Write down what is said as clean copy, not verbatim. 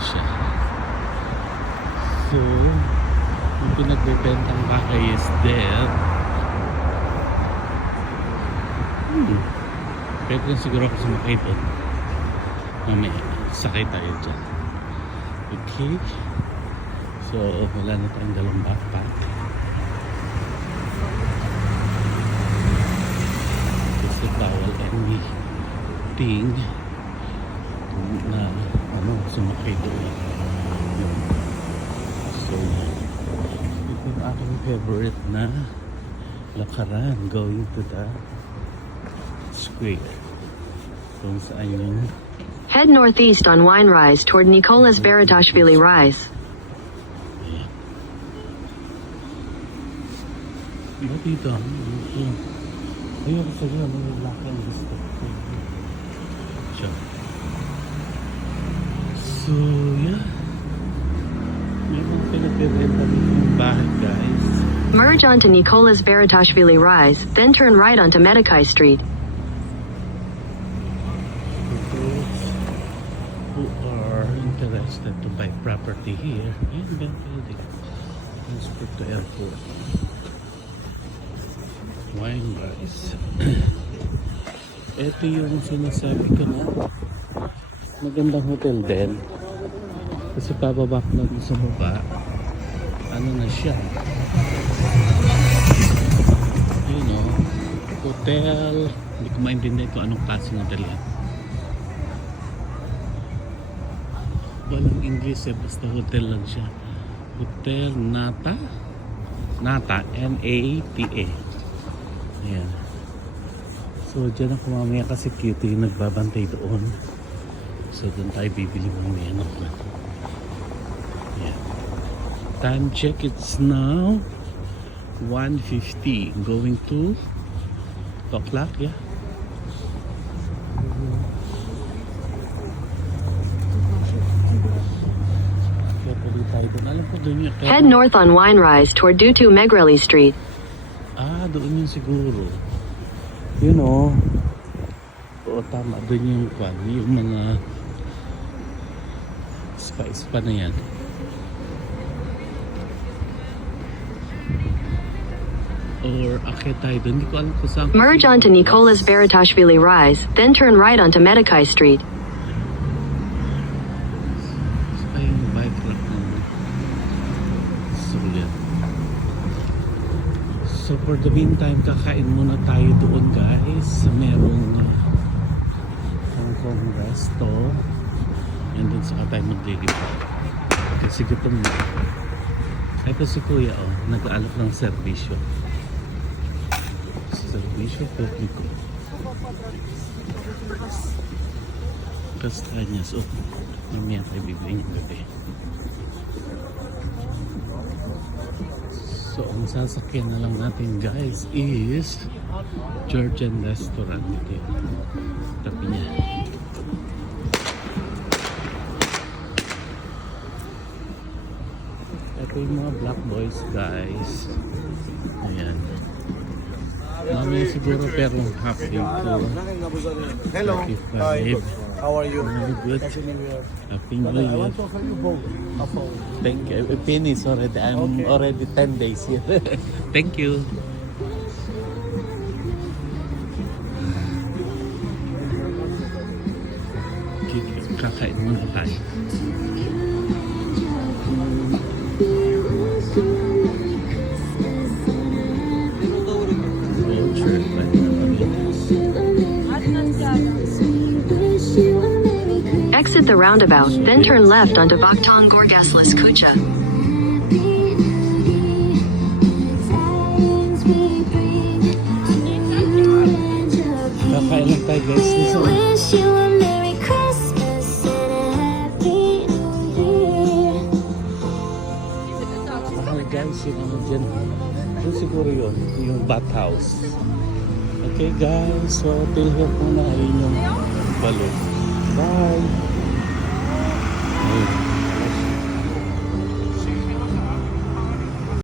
siya. So, yung pinagbebentang bahay is there. Pwede rin siguro ako sumakay doon. Mamaya, sakay tayo dyan. Okay. So, wala na tayong dalawang backpack. Kasi bawal anything na sumakay doon. So, ito yung aking favorite na lakaran going to the square. Kung saan yung head northeast on Wine Rise toward Nicholas Beritashvili Rise. Diba dito? Ayun sa iyo, may laki ang gusto. So, yeah. May mga pinag-renta dito yung bahay, guys. Merge onto Nicholas Beritashvili Rise, then turn right onto Medikai Street. Who are interested to buy property here, and then transport to airport. Wine Rise. Ito yung sinasabi ko na magandang hotel din. Kasi pababa ko na dun sa baba. Ano na siya? You know, hotel. Hindi ko maintindihan kung anong klaseng hotel yan. Walang English eh, basta hotel lang siya. Hotel Nata. Nata, N-A-T-A. Ayan. So dyan ako mamaya kasi cute yung nagbabantay doon. So doon tayo bibili mamaya ng ayan. Time check, it's now 1:50 going to 2 o'clock, yeah. Head north on Wine Rise toward Dutu Megreli Street. Doon yun siguro. You know, oo, tama. Doon yung kwan, yung mga spa na yan. Or akit tayo doon. Hindi ko alam kung saan. Merge onto Nicholas Beritashvili Rise, then turn right onto Medikai Street. So for the meantime, kakain muna tayo doon, guys, sa merong Hong Kong resto, and then saka tayo maglilipad kasi gutom na. Ito si kuya, nag-aalok ng serbisyo publiko kastanyas. Mamaya tayo bibili ng gabi. So, ang sasakyan na lang natin, guys, is Georgian Restaurant. Ito yun. Tabi niya. Ito yung mga black boys, guys. Ayan. Mamaya siguro pero half day to Hello. 35. How are you? Really good. Happy New I Year. want to offer you both. A phone. Thank you. Finish already. I'm already 10 days here. Thank you. Kakain muna tayo. Exit the roundabout, then turn left onto Baktong Gorgaslis Kucha. Kakain lang tayo, guys. Mahal, guys, yung ano dyan. Yun siguro yun, yung bathhouse. Okay, guys, so till here muna. Ayun yung balon. Bye! Ayun.